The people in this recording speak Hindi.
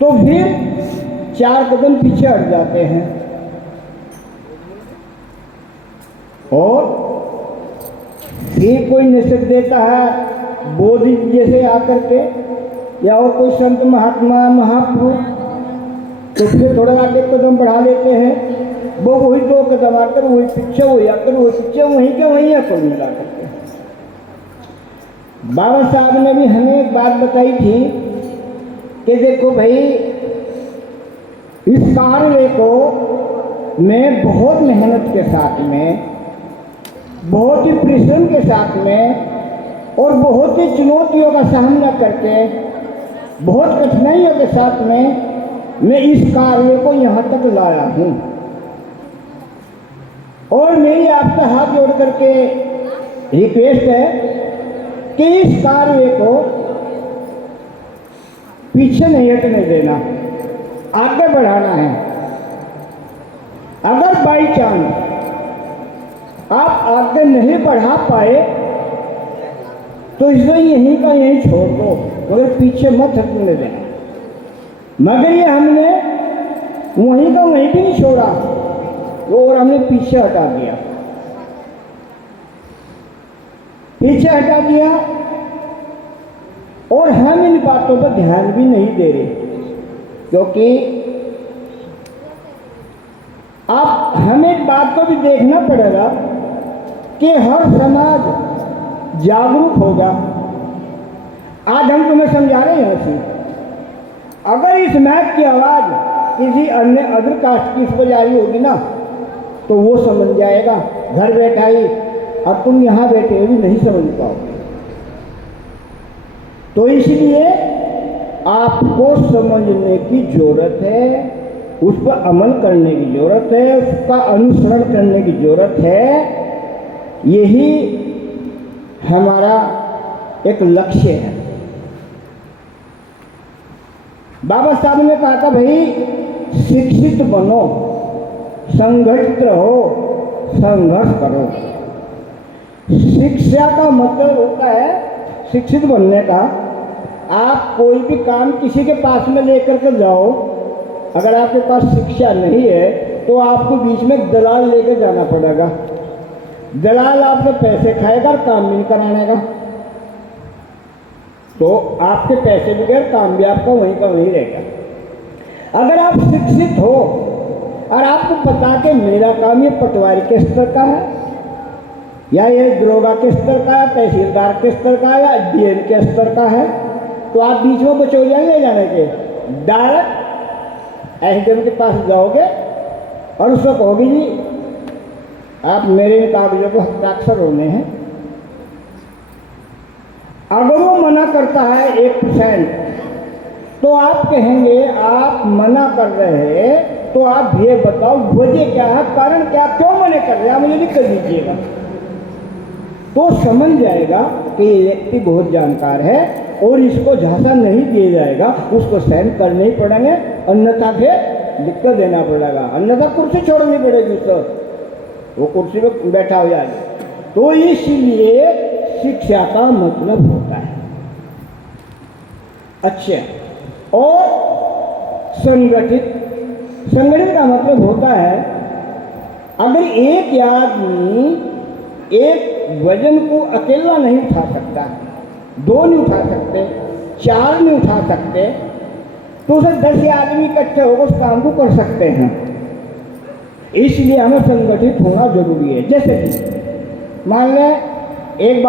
तो फिर 4 कदम पीछे हट जाते हैं और फिर कोई निषेध देता है बोधि जैसे आकर के या और कोई संत महात्मा महापुरुष, तो फिर थोड़ा आगे कदम बढ़ा लेते हैं, वो वही 2 कदम आकर वही पीछे, वही आकर वही पीछे, वहीं के वहीं आकर मिला करते हैं। बाबा साहब ने भी हमें एक बात बताई थी कि देखो भाई, इस कार्य को मैं बहुत मेहनत के साथ में, बहुत ही परिश्रम के साथ में और बहुत ही चुनौतियों का सामना करके, बहुत कठिनाइयों के साथ में मैं इस कार्य को यहाँ तक लाया हूँ। और मेरी आपका हाथ जोड़ करके रिक्वेस्ट है कि इस कार्य को पीछे नहीं हटने देना, आगे बढ़ाना है। अगर बाई चांस आप आगे नहीं बढ़ा पाए तो इसे यहीं का यहीं छोड़ दो, मगर पीछे मत हटने देना। मगर ये हमने वहीं का वहीं भी नहीं छोड़ा और हमने पीछे हटा दिया, पीछे हटा दिया और हम इन बातों पर ध्यान भी नहीं दे रहे, क्योंकि आप हमें एक बात को भी देखना पड़ेगा कि हर समाज जागरूक होगा। आज हम तुम्हें समझा रहे हैं ऐसी, अगर इस मैच की आवाज़ किसी अन्य अदर कास्ट की इस पर जारी होगी ना, तो वो समझ जाएगा घर बैठा ही, और तुम यहाँ बैठे भी नहीं समझ पाओगे। तो इसलिए आपको समझने की जरूरत है, उस पर अमल करने की जरूरत है, उसका अनुसरण करने की जरूरत है। यही हमारा एक लक्ष्य है। बाबा साहब ने कहा था भाई, शिक्षित बनो, संगठित रहो, संघर्ष करो। शिक्षा का मतलब होता है शिक्षित बनने का। आप कोई भी काम किसी के पास में लेकर के जाओ, अगर आपके पास शिक्षा नहीं है तो आपको बीच में दलाल लेकर जाना पड़ेगा। दलाल आपसे पैसे खाएगा और काम भी नहीं कराने का, तो आपके पैसे बगैर काम भी आपका वहीं का वहीं रहेगा। अगर आप शिक्षित हो और आपको पता कि मेरा काम ये पटवारी के स्तर का है, या ये दरोगा के स्तर का है, तहसीलदार के स्तर का है, या डीएम के स्तर का है, तो आप बीच में बचौलियाँ ले जाने के डायरेक्ट एसडीएम के पास जाओगे और उसको कहोगे जी आप मेरे कागजों को हस्ताक्षर होने हैं। अगर वो मना करता है 1%, तो आप कहेंगे आप मना कर रहे हैं, तो आप ये बताओ वजह क्या है, कारण क्या, क्यों मना कर रहे हैं, मुझे लिख कर दीजिएगा। तो समझ जाएगा कि ये व्यक्ति बहुत जानकार है और इसको झांसा नहीं दिया जाएगा, उसको सहन करने ही पड़ेंगे, अन्यथा फिर लिख कर देना पड़ेगा, अन्यथा कुर्सी छोड़नी पड़ेगी उसको, वो कुर्सी पे बैठा हो जाएगा। तो इसलिए शिक्षा का मतलब होता है अच्छा, और संगठित का मतलब होता है अगर एक आदमी एक वजन को अकेला नहीं उठा सकता, 2 नहीं उठा सकते, 4 नहीं उठा सकते, तो उसे 10 आदमी इकट्ठे होकर उस काम को कर सकते हैं। इसलिए हमें संगठित होना जरूरी है। जैसे कि मान लें एक बार